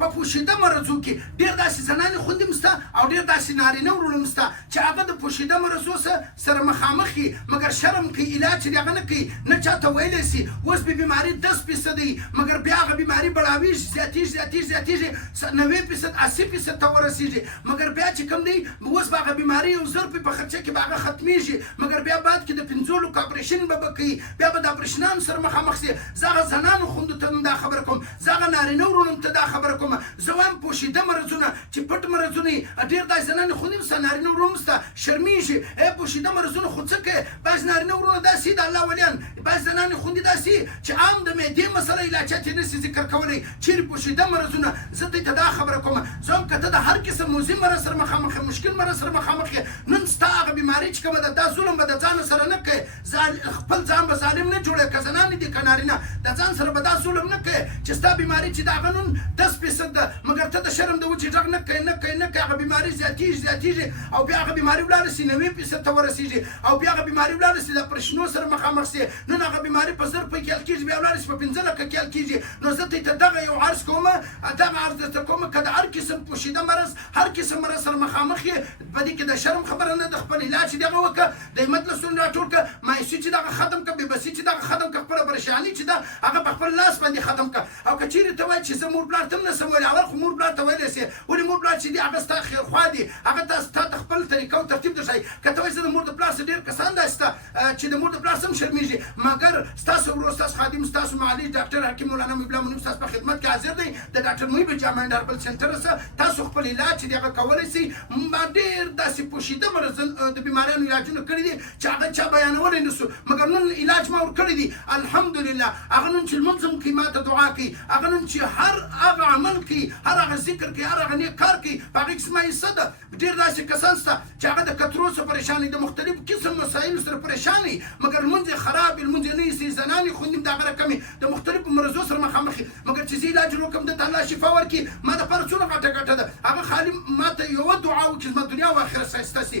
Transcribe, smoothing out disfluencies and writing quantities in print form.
په پوشیده مرضو کې ډېر داسې زنانې خوندې مسته او ډېر داسې نارینه ورونه مسته چې هغه د پوشیده مرضو سره مخامخ وي مګر شرم کوي علاج چې هغه نه کوي نه چاته ویلی شي اوس به بیماري 10% دی مګر بیا هغه بیماري بړاویږي زیاتېږي 90% 80% ته ورسېږي مګر بیا چې کوم دی اوس به هغه بیماري یو زر په خرچه کې به هغه ختمېږي مګر بیا بعد کې د 15 لکو اپریشن به کوي بیا به د اپریشنانو سره مخامخ شي زه هغه زنانو خوندو ته دا خبره کوم زه هغه نارینه ورونو ته دا خبره کوم زه وایم پوشیده مرضونه چې پټ مرضونه ډېر داسې زنانې خوندې مسته نارینه ورونه مسته شرمېږي پوشیده مرضونه خو څه کوي بعضې نارینه ورونه داسې د الله ولیان بعضې زنانې خوندې داسې چې عام د معدې مسله علاجات یې نشي ذکر کولی چیرې پوشیده مرضونه زه ته دا خبره کوم زه هم که ته د هر قسم موزي مرض سره مخامخ یې مشکل مرض سره مخامخ یې نن ستا هغه بیماري چې کومه ده دا ظلم به د ځان سره نه کوي خپل ځان به ظالم نه جوړوي که زنانې دي که نارینه د ځان سره به دا ظلم نه کوي چې ستا بیماري چې د هغه نن 10% ده مګر ته د شرم د وجې غږ نه کوي هغه بیماري زیاتېږي او بیا هغه بیماري ولاړه شي 90% ته ورسېږي او بیا هغه بیماري ولاړه شي د اپریشنو سره مخامخ شي نن هغه بیماري په 1000 په کیل کېږي بیا ولاړه شي په 15 لکه کیل کېږي نو زه ته دغه یو عرض کوم دغه عرض درته کوم که د هر قسم پوشیده مرض هر قسم مرض سره مخامخ یې په دې کې د شرم خبره نه د خپل علاج چې دغه وکړه د همت لسونه راټول کړه مایوسي چې دغه ختم کړه بېبسي چې دغه ختم کړه خپله پریشاني چې ده هغه په خپل لاس باندې ختم کړه او که چیرې ته وایې چې زه مور پلار ته هم نشم ویلی اول خو مور پلار ته ویلی سې ولې مور پلار چې دي هغه ستا خیرخوا دي هغه تا ته خپل طریقه او ترتیب درښایي که ته وایې زه د مور د پلار څخه ډېر کسان داسې شته چې د مور د پلار څخه هم شرمېږي مګر ستاسو ورور ستاسو خادم ستاسو معالج ډاکټر حکیم مولانا مبلا منیب ستاسو په خدمت کې حاضر دی د ډاکټر محیب جامع هربل سنټر څخه تاسو خپل علاج چې دی هغه کولی شئ ما ډېر داسې پوشیده مرض د بیماریانو علاجونه کړي دي چې هغه چا بیانولی نه سو مګر نن علاج ما ورکړی دي الحمدلله هغه نن چې لمونځ هم کوي ما ته دعا کوي هغه نن چې هر هغه عمل کوي هر هغه ذکر کوي هر هغه نیک کار کوي په هغې کې زما حصه ده ډېر داسې کسان شته چې هغه د کترو سره پریشان دي د مختلفو قسم مسایلو سره پریشان دي مګر لمونځ یې خراب وي لمونځ یې نه ایسي زنانې خوندې د هغه رقمې د مختلفو مرضو سره مخامخ مګر چې زه علاج وکړم دته الله شفا ورکړي ما دپاره څونه غټه ده هغه خالي ما ته یوه دعا وکړي زما دنیا او آخرت ښایسته شي